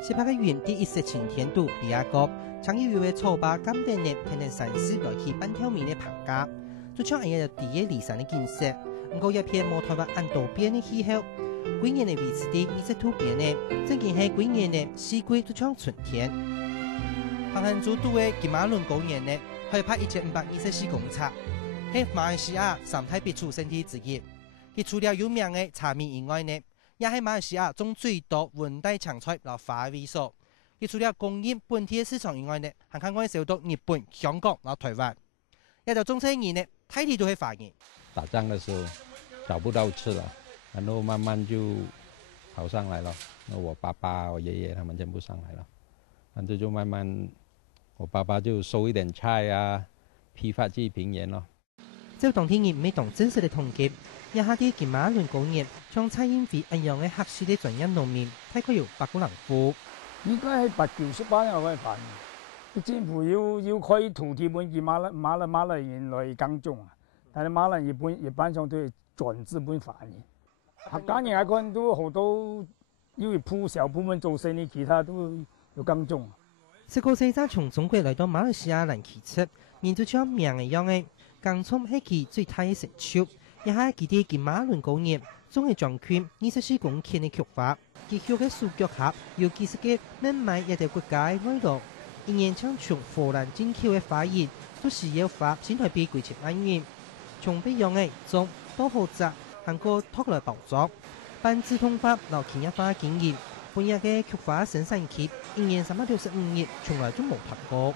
西北的原地一色晴天度比较高，常有为草巴甘甜的天然山势来起半条面的棚架，就像一个第一离山的景色。不过一片无台湾按多变的气候，几年的维持地一直突变呢，正经系几年的四季就像春天。行行主都的金马仑高原呢，开拍1524公尺，系马来西亚三大别墅胜地之一。佢除了有名的茶面以外呢，也係馬來西亞種最多溫帶青菜和花卉所。佢除了供應本地市場以外呢，還看可以銷到日本、香港和台灣。一到中秋年呢，大地都係花園。打仗的時候找不到吃了，然後慢慢就跑上來了。那我爸爸、我爺爺他們全部上來了，然後就慢慢我爸爸就收一點菜啊，批發至平原咯。照當天然未當真實的統計，一下啲金馬崙高原像蔡英文一樣嘅合適的專業農民，大概有8個人戶。應該係8、90班有嘅份。政府要開土地本給馬來人來耕種啊，但係馬來人一般上都係轉資本化嘅。客家人嗰陣都好多，因為小部分做生意，其他都要耕種。19世紀從中國來到馬來西亞人起出，人就像名一樣嘅。耕種係其最大嘅成就，也係佢哋金馬崙高原種嘅狀圈24公頃嘅菊花，結構嘅樹腳下有幾十個嫩賣一條國家嘅內陸，一年將從荷蘭進口嘅花葉都是要花新台幣幾千萬元，從培養嘅種到荷摘，行過托來包裝，半自動化到企業化經驗，本日嘅菊花生產期一年365日，從來都冇停過。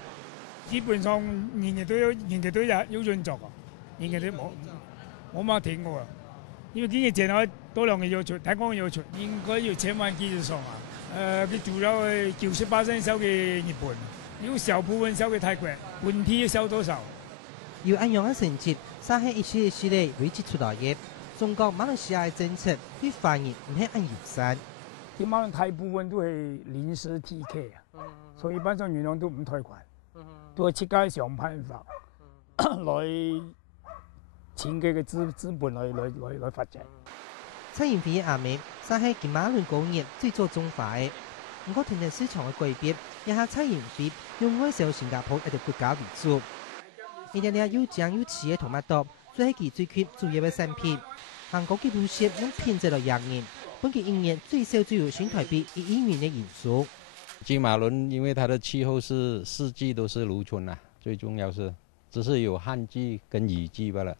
基本上年年都有運作啊，年年都冇乜停過啊。因為今年前後多兩個要出，睇講要出，應該要1000萬基以上啊。佢主要係98%收給日本，有小部分收給泰國，本地收多少？要按樣嘅成績，三係一系列累積出來嘅。中國馬來西亞嘅政策對華人唔係按優先。金馬崙大部分都係臨時提客啊，所以一般上員工都唔退款。都係設計想辦法來前期嘅資本來發展。蔡英文嘅阿妹，三係金馬崙高原最早種花嘅，不過天然市場嘅改變，也係蔡英文用外銷新加坡一個國家為主。呢啲有醬有刺嘅토마토最係其最缺主要嘅產品。韓國嘅路線用品質來贏人，本期一年最少就有新台幣1億元嘅營收。金馬崙因為它的氣候是四季都是如春啊，最重要是只是有旱季跟雨季罷了，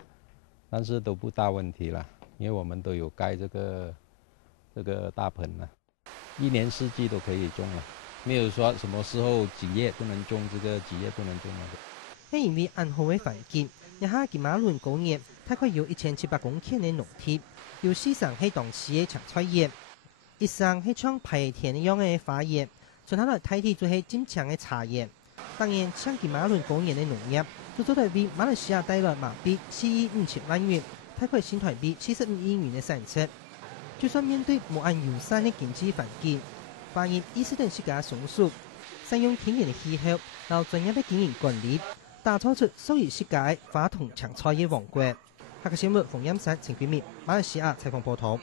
但是都不大問題了，因為我們都有蓋這個大棚了，一年四季都可以種了，沒有說什麼時候幾月不能種這個，幾月不能種那個。係因為安好嘅環境，一下金馬崙高原大概有1700公頃嘅農地，有4成係當地嘅青菜葉，1成係像排田一樣嘅花葉。從它來代替最係堅強嘅茶葉，當然像金馬崙高原嘅農業，就做到為馬來西亞帶來馬幣4億5千萬元，大概新台幣75億元嘅產出。就算面對無按優先嘅經濟環境，華人意識到自家松樹，善用天然嘅氣候，然後專業嘅經營管理，打造出屬於自家嘅花同青菜嘅王國。下個節目馮音山、陳桂明，馬來西亞採訪報道。